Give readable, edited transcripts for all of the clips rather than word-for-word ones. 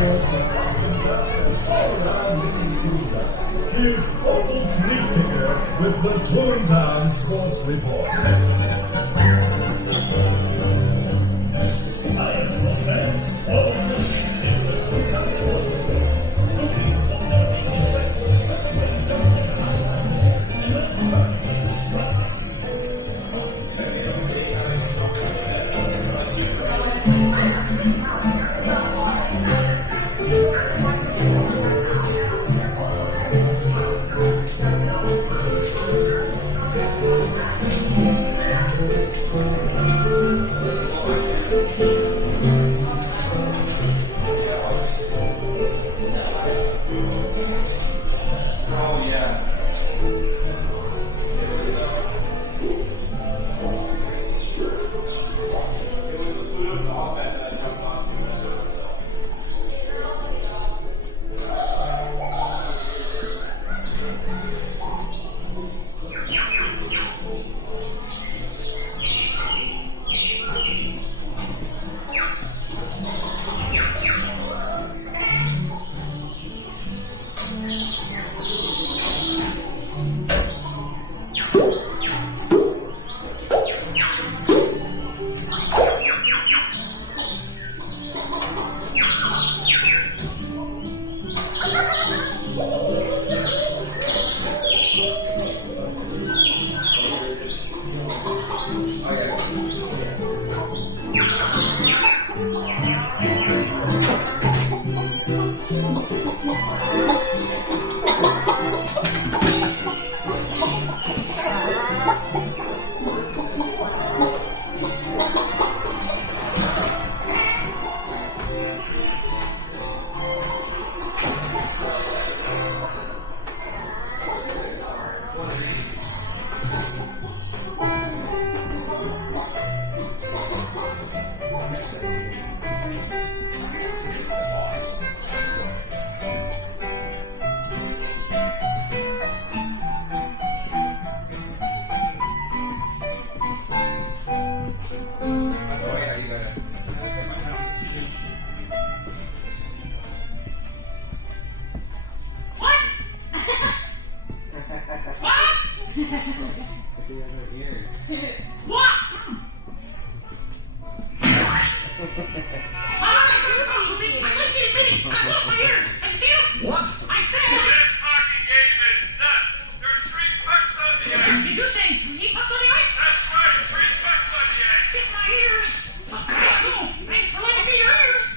Here's Old Greenfinger with the Toontown Sports Report. I have some fans all over the Toontown Sports Report. Looking for more easy breakfast when What? I said this hockey game is nuts. There's 3 pucks on the ice. Did you say 3 pucks on the ice? That's right, 3 pucks on the ice. It's my ears. Thanks for letting me your ears.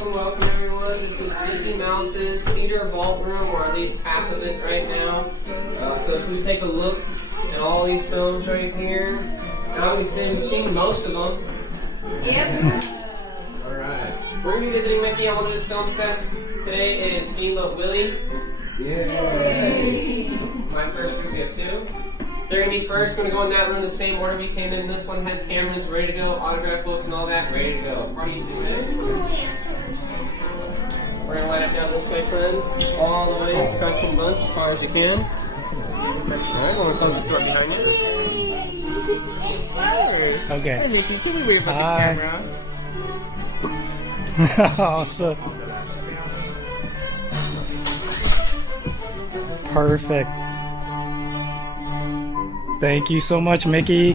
Welcome everyone. This is Mickey Mouse's theater vault room, or at least half of it right now. So if we take a look at all these films right here, obviously we've seen most of them. Yep. Alright. We're going to be visiting Mickey on one of his film sets. Today is Steamboat Willie. Yay. My first movie of 2. They're going to be first, going to go in that room the same order we came in. This one had cameras ready to go, autograph books and all that ready to go. Party today. We're going to line up down this way, friends. All the way, scratch and bunch as far as you can. Alright, going to close the door behind you. Okay. Hey, Mickey, can you wave at the camera? Awesome. Perfect. Thank you so much, Mickey.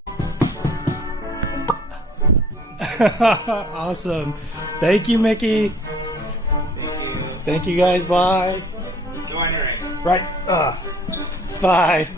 Awesome. Thank you, Mickey. Thank you guys. Bye. Go on your right. Right. Bye.